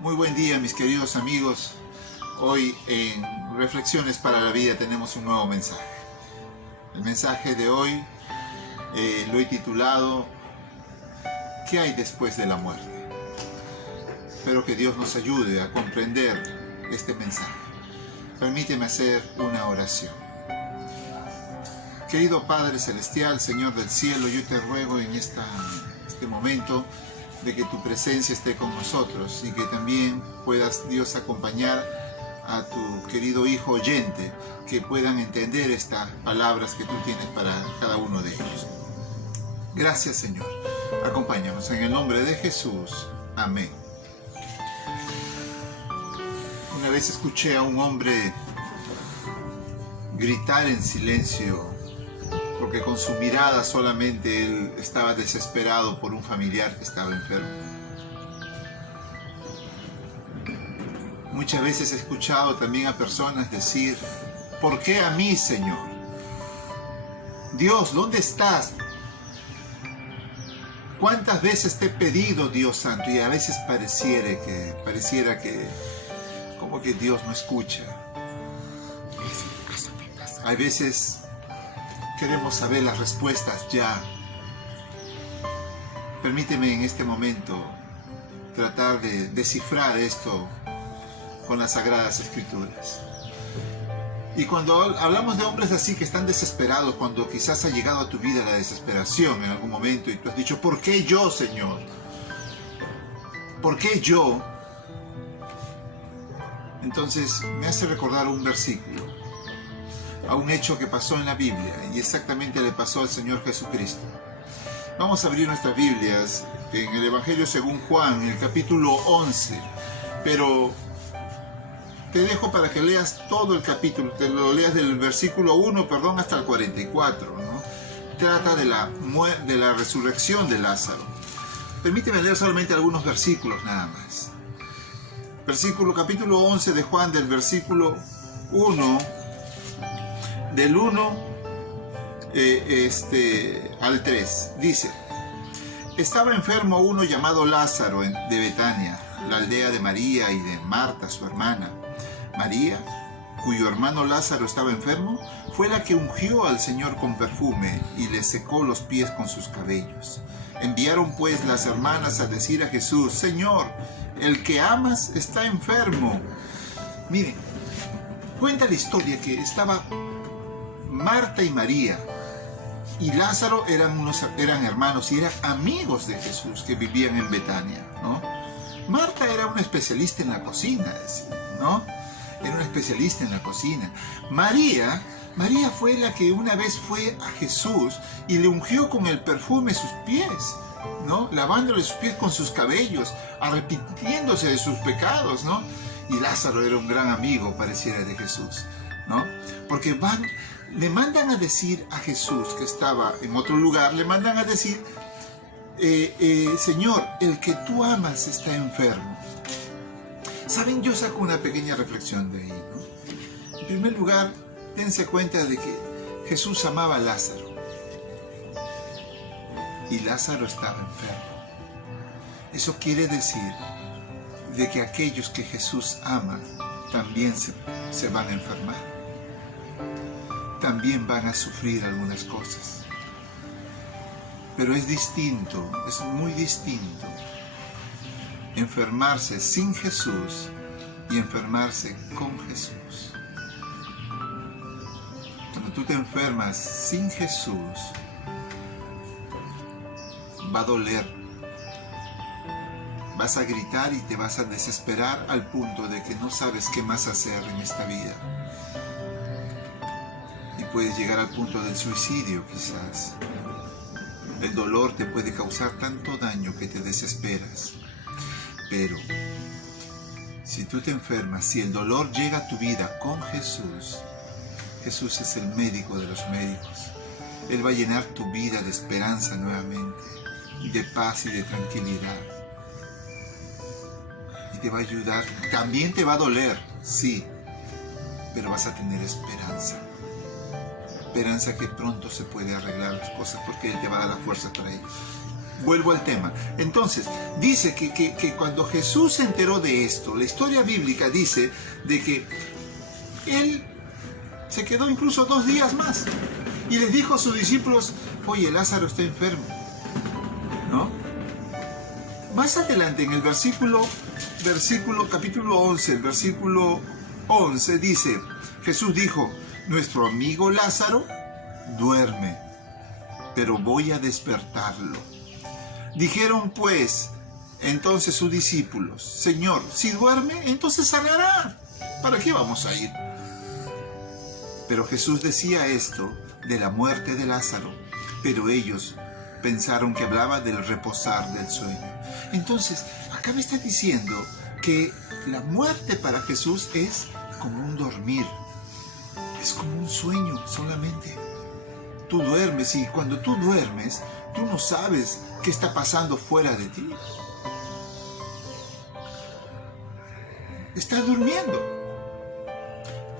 Muy buen día, mis queridos amigos. Hoy en Reflexiones para la Vida tenemos un nuevo mensaje. El mensaje de hoy lo he titulado ¿Qué hay después de la muerte? Espero que Dios nos ayude a comprender este mensaje. Permíteme hacer una oración. Querido Padre Celestial, Señor del cielo, yo te ruego en este momento de que tu presencia esté con nosotros y que también puedas, Dios, acompañar a tu querido hijo oyente, que puedan entender estas palabras que tú tienes para cada uno de ellos. Gracias, Señor. Acompáñanos en el nombre de Jesús. Amén. Una vez escuché a un hombre gritar en silencio, porque con su mirada solamente él estaba desesperado por un familiar que estaba enfermo. Muchas veces he escuchado también a personas decir: ¿por qué a mí, Señor? Dios, ¿dónde estás? ¿Cuántas veces te he pedido, Dios Santo? Y a veces pareciera que como que Dios no escucha. Hay veces queremos saber las respuestas ya. Permíteme en este momento tratar de descifrar esto con las Sagradas Escrituras. Y cuando hablamos de hombres así que están desesperados, cuando quizás ha llegado a tu vida la desesperación en algún momento y tú has dicho: ¿por qué yo, Señor? ¿Por qué yo? Entonces me hace recordar un versículo, a un hecho que pasó en la Biblia, y exactamente le pasó al Señor Jesucristo. Vamos a abrir nuestras Biblias en el Evangelio según Juan, en el capítulo 11, pero te dejo para que leas todo el capítulo, te lo leas del versículo 1, hasta el 44, ¿no? Trata de la resurrección de Lázaro. Permíteme leer solamente algunos versículos nada más. Capítulo 11 de Juan, del versículo 1, del 1 al 3, dice: estaba enfermo uno llamado Lázaro de Betania, la aldea de María y de Marta, su hermana. María, cuyo hermano Lázaro estaba enfermo, fue la que ungió al Señor con perfume y le secó los pies con sus cabellos. Enviaron pues las hermanas a decir a Jesús: Señor, el que amas está enfermo. Miren, cuenta la historia que estaba Marta y María y Lázaro eran hermanos y eran amigos de Jesús que vivían en Betania, ¿no? Marta era una especialista en la cocina, ¿no? Era una especialista en la cocina. María fue la que una vez fue a Jesús y le ungió con el perfume sus pies, ¿no? Lavándole sus pies con sus cabellos, arrepintiéndose de sus pecados, ¿no? Y Lázaro era un gran amigo, pareciera, de Jesús, ¿no? Porque le mandan a decir a Jesús, que estaba en otro lugar, le mandan a decir: Señor, el que tú amas está enfermo. ¿Saben? Yo saco una pequeña reflexión de ahí, ¿no? En primer lugar, dense cuenta de que Jesús amaba a Lázaro y Lázaro estaba enfermo. Eso quiere decir de que aquellos que Jesús ama también se van a enfermar, también van a sufrir algunas cosas. Pero es distinto, es muy distinto enfermarse sin Jesús y enfermarse con Jesús. Cuando tú te enfermas sin Jesús, va a doler, vas a gritar y te vas a desesperar al punto de que no sabes qué más hacer en esta vida. Y puedes llegar al punto del suicidio, quizás. El dolor te puede causar tanto daño que te desesperas. Pero si tú te enfermas, si el dolor llega a tu vida con Jesús, Jesús es el médico de los médicos. Él va a llenar tu vida de esperanza nuevamente, de paz y de tranquilidad. Y te va a ayudar. También te va a doler, sí, pero vas a tener esperanza. Esperanza que pronto se puede arreglar las cosas porque Él te va a dar la fuerza para ello. vuelvo al tema. Entonces, dice que cuando Jesús se enteró de esto, la historia bíblica dice de que él se quedó incluso 2 días más y les dijo a sus discípulos, oye, Lázaro está enfermo, ¿no? Más adelante en el capítulo 11, el versículo 11 dice, Jesús dijo, nuestro amigo Lázaro duerme, pero voy a despertarlo. Dijeron pues entonces sus discípulos, Señor, si duerme, entonces sanará. ¿Para qué vamos a ir? Pero Jesús decía esto de la muerte de Lázaro, pero ellos pensaron que hablaba del reposar del sueño. Entonces, acá me está diciendo que la muerte para Jesús es como un dormir, es como un sueño solamente. Tú duermes y cuando tú duermes, tú no sabes qué está pasando fuera de ti. Estás durmiendo.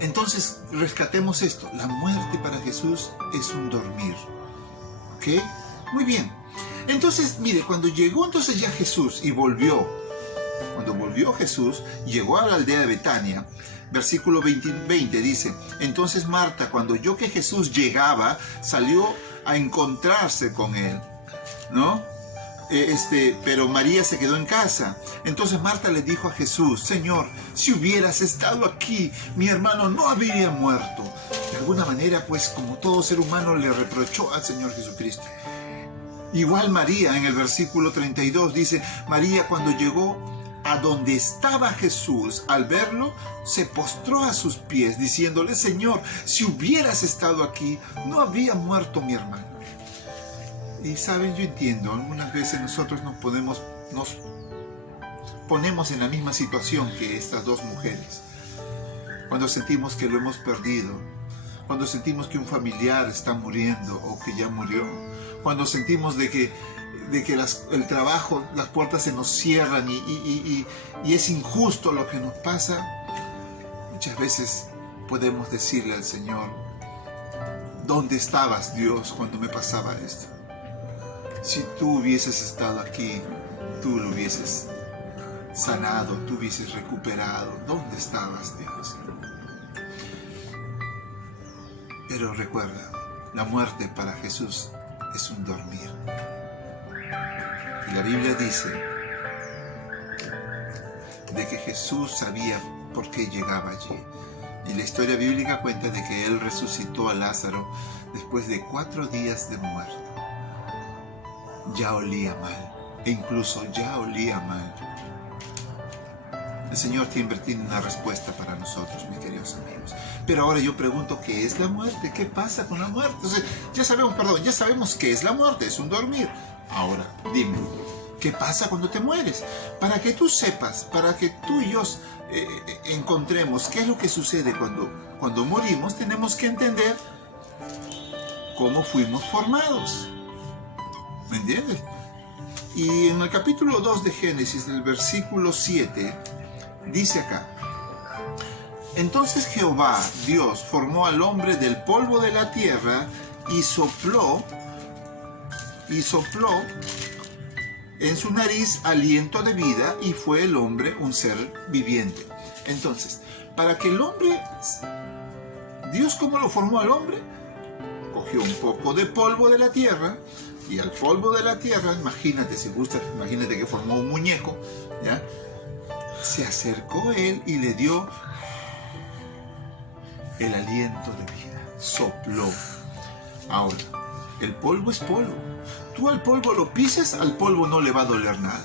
Entonces, rescatemos esto. La muerte para Jesús es un dormir. ¿Ok? Muy bien. Entonces, mire, cuando llegó entonces ya Jesús y volvió, cuando volvió Jesús, llegó a la aldea de Betania, versículo 20 dice, entonces Marta, cuando oyó que Jesús llegaba, salió a encontrarse con él, ¿no? Pero María se quedó en casa. Entonces Marta le dijo a Jesús, Señor, si hubieras estado aquí, mi hermano no habría muerto. De alguna manera, pues, como todo ser humano, le reprochó al Señor Jesucristo. Igual María, en el versículo 32, dice, María cuando llegó a donde estaba Jesús, al verlo, se postró a sus pies, diciéndole, Señor, si hubieras estado aquí, no habría muerto mi hermano. Y saben, yo entiendo, algunas veces nosotros nos ponemos en la misma situación que estas dos mujeres. Cuando sentimos que lo hemos perdido, cuando sentimos que un familiar está muriendo o que ya murió, cuando sentimos de que el trabajo, las puertas se nos cierran y es injusto lo que nos pasa, muchas veces podemos decirle al Señor, ¿dónde estabas, Dios, cuando me pasaba esto? Si tú hubieses estado aquí, tú lo hubieses sanado, tú hubieses recuperado. ¿Dónde estabas, Dios? Pero recuerda, la muerte para Jesús es un dormir. Y la Biblia dice de que Jesús sabía por qué llegaba allí. Y la historia bíblica cuenta de que Él resucitó a Lázaro después de 4 días de muerte. Ya olía mal, e incluso ya olía mal. El Señor siempre tiene una respuesta para nosotros, mis queridos amigos. Pero ahora yo pregunto, ¿qué es la muerte? ¿Qué pasa con la muerte? Entonces, ya sabemos qué es la muerte, es un dormir. Ahora, dime, ¿qué pasa cuando te mueres? Para que tú sepas, para que tú y yo encontremos qué es lo que sucede cuando morimos, tenemos que entender cómo fuimos formados. ¿Me entiendes? Y en el capítulo 2 de Génesis, el versículo 7, dice acá, entonces Jehová, Dios, formó al hombre del polvo de la tierra y sopló en su nariz aliento de vida y fue el hombre un ser viviente. Entonces, para que el hombre, Dios, ¿cómo lo formó al hombre? Cogió un poco de polvo de la tierra y al polvo de la tierra, imagínate, si gusta, imagínate que formó un muñeco, ¿ya? Se acercó él y le dio el aliento de vida, sopló. Ahora, el polvo es polvo. Tú al polvo lo pises, al polvo no le va a doler nada.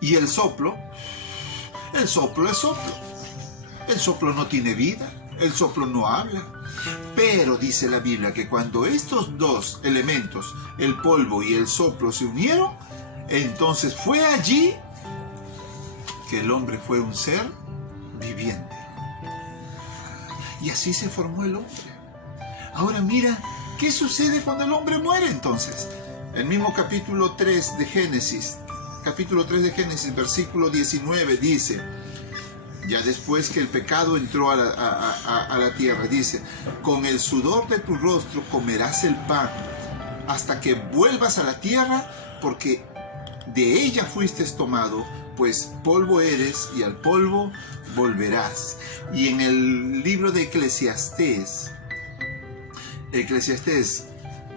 Y el soplo es soplo. El soplo no tiene vida, el soplo no habla. Pero dice la Biblia que cuando estos dos elementos, el polvo y el soplo, se unieron, entonces fue allí que el hombre fue un ser viviente. Y así se formó el hombre. Ahora mira, ¿qué sucede cuando el hombre muere entonces? El mismo capítulo 3 de Génesis, versículo 19 dice, ya después que el pecado entró a la tierra, dice, con el sudor de tu rostro comerás el pan hasta que vuelvas a la tierra, porque de ella fuiste tomado, pues polvo eres y al polvo volverás. Y en el libro de Eclesiastés,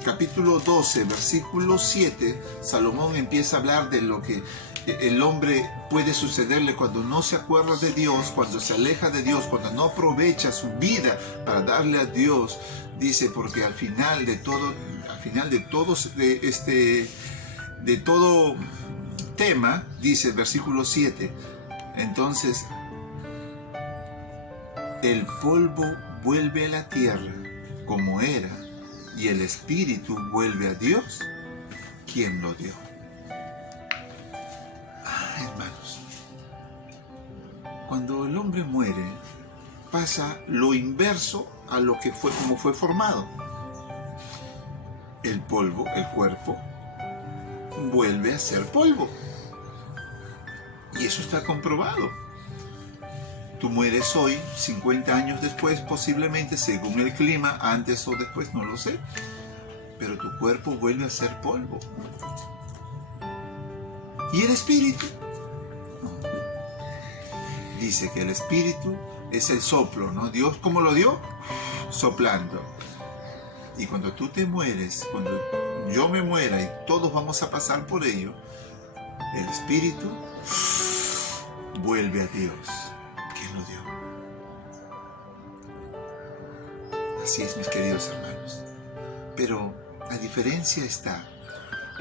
capítulo 12, versículo 7, Salomón empieza a hablar de lo que el hombre puede sucederle cuando no se acuerda de Dios, cuando se aleja de Dios, cuando no aprovecha su vida para darle a Dios. Dice, porque al final de todo tema, dice el versículo 7, entonces el polvo vuelve a la tierra como era, y el espíritu vuelve a Dios, quien lo dio. Hermanos, cuando el hombre muere, pasa lo inverso a lo que fue, como fue formado. El polvo, el cuerpo, vuelve a ser polvo. Y eso está comprobado. Tú mueres hoy, 50 años después, posiblemente, según el clima, antes o después, no lo sé. Pero tu cuerpo vuelve a ser polvo. ¿Y el espíritu? No. Dice que el espíritu es el soplo, ¿no? Dios, ¿cómo lo dio? Soplando. Y cuando tú te mueres, cuando yo me muera y todos vamos a pasar por ello, el espíritu vuelve a Dios. ¿Quién lo dio? Así es, mis queridos hermanos. Pero la diferencia está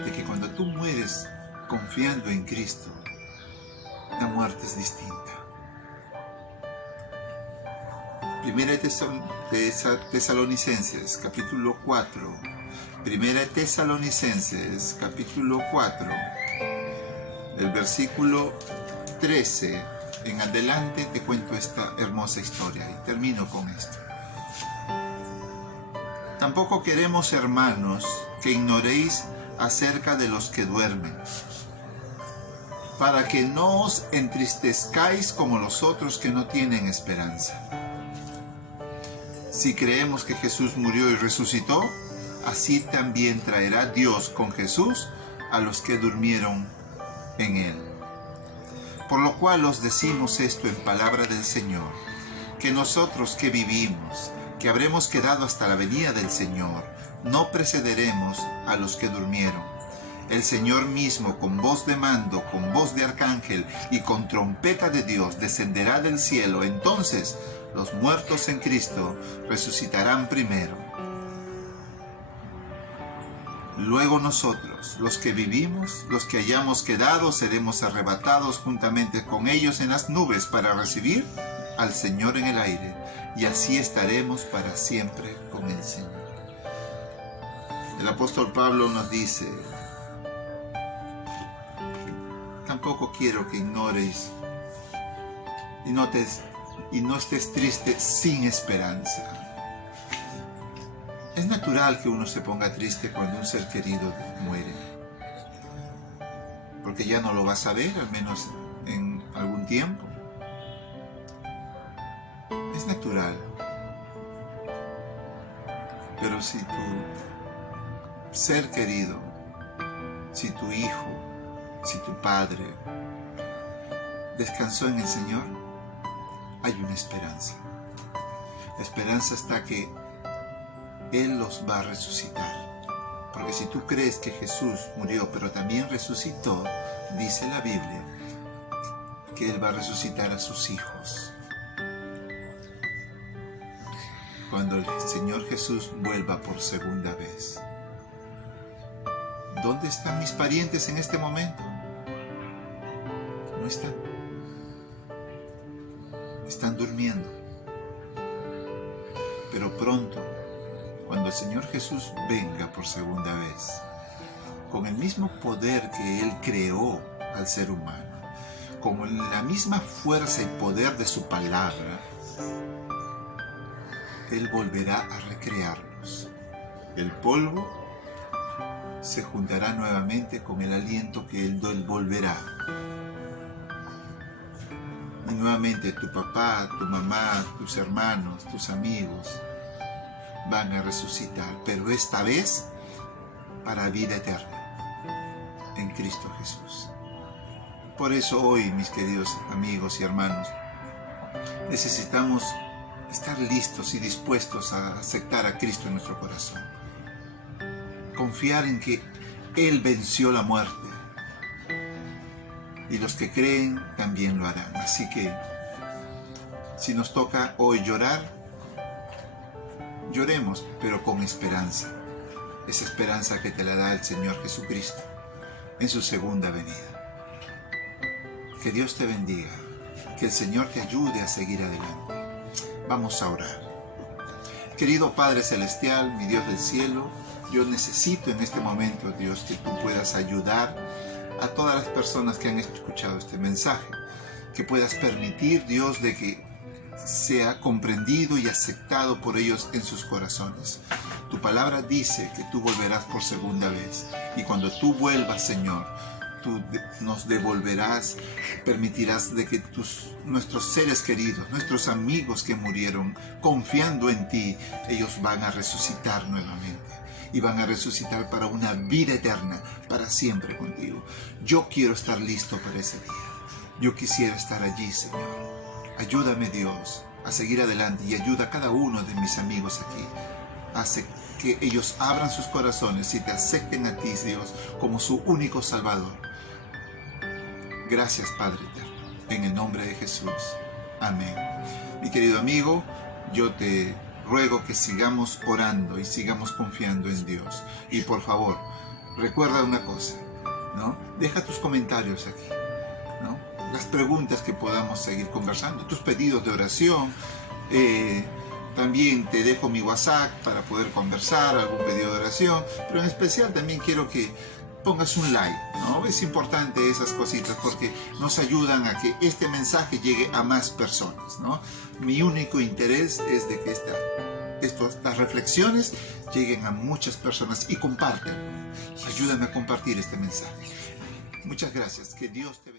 de que cuando tú mueres confiando en Cristo, la muerte es distinta. Primera Tesalonicenses, capítulo 4. Primera Tesalonicenses, capítulo 4. El versículo 13 en adelante te cuento esta hermosa historia y termino con esto. Tampoco queremos, hermanos, que ignoréis acerca de los que duermen, para que no os entristezcáis como los otros que no tienen esperanza. Si creemos que Jesús murió y resucitó, así también traerá Dios con Jesús a los que durmieron en él. Por lo cual os decimos esto en palabra del Señor, que nosotros que vivimos, que habremos quedado hasta la venida del Señor, no precederemos a los que durmieron. El Señor mismo, con voz de mando, con voz de arcángel y con trompeta de Dios, descenderá del cielo. Entonces los muertos en Cristo resucitarán primero. Luego nosotros, los que vivimos, los que hayamos quedado, seremos arrebatados juntamente con ellos en las nubes para recibir al Señor en el aire, y así estaremos para siempre con el Señor. El apóstol Pablo nos dice: tampoco quiero que ignores y no estés triste sin esperanza. Es natural que uno se ponga triste cuando un ser querido muere, porque ya no lo vas a ver, al menos en algún tiempo. Es natural. Pero si tu ser querido, si tu hijo, si tu padre descansó en el Señor, hay una esperanza. La esperanza está que Él los va a resucitar. Porque si tú crees que Jesús murió pero también resucitó, dice la Biblia que Él va a resucitar a sus hijos cuando el Señor Jesús vuelva por segunda vez. ¿Dónde están mis parientes en este momento? No están. Están durmiendo. Pero pronto, cuando el Señor Jesús venga por segunda vez, con el mismo poder que Él creó al ser humano, con la misma fuerza y poder de su palabra, Él volverá a recrearlos. El polvo se juntará nuevamente con el aliento que Él volverá. Y nuevamente tu papá, tu mamá, tus hermanos, tus amigos van a resucitar, pero esta vez para vida eterna en Cristo Jesús. Por eso hoy, mis queridos amigos y hermanos, necesitamos estar listos y dispuestos a aceptar a Cristo en nuestro corazón. Confiar en que Él venció la muerte. Y los que creen también lo harán. Así que, si nos toca hoy llorar, lloremos, pero con esperanza. Esa esperanza que te la da el Señor Jesucristo en su segunda venida. Que Dios te bendiga. Que el Señor te ayude a seguir adelante. Vamos a orar. Querido Padre Celestial, mi Dios del cielo, yo necesito en este momento, Dios, que tú puedas ayudar a todas las personas que han escuchado este mensaje. Que puedas permitir, Dios, de que sea comprendido y aceptado por ellos en sus corazones. Tu palabra dice que tú volverás por segunda vez. Y cuando tú vuelvas, Señor, tú nos devolverás, permitirás de que nuestros seres queridos, nuestros amigos que murieron, confiando en ti, ellos van a resucitar nuevamente. Y van a resucitar para una vida eterna, para siempre contigo. Yo quiero estar listo para ese día. Yo quisiera estar allí, Señor. Ayúdame, Dios, a seguir adelante y ayuda a cada uno de mis amigos aquí. Hace que ellos abran sus corazones y te acepten a ti, Dios, como su único Salvador. Gracias, Padre eterno, en el nombre de Jesús. Amén. Mi querido amigo, yo te ruego que sigamos orando y sigamos confiando en Dios. Y por favor, recuerda una cosa, ¿no? Deja tus comentarios aquí, ¿no? Las preguntas que podamos seguir conversando, tus pedidos de oración. También te dejo mi WhatsApp para poder conversar, algún pedido de oración. Pero en especial también quiero que pongas un like, ¿no? Es importante esas cositas porque nos ayudan a que este mensaje llegue a más personas, ¿no? Mi único interés es de que estas reflexiones lleguen a muchas personas y comparten. Y ayúdame a compartir este mensaje. Muchas gracias. Que Dios te bendiga.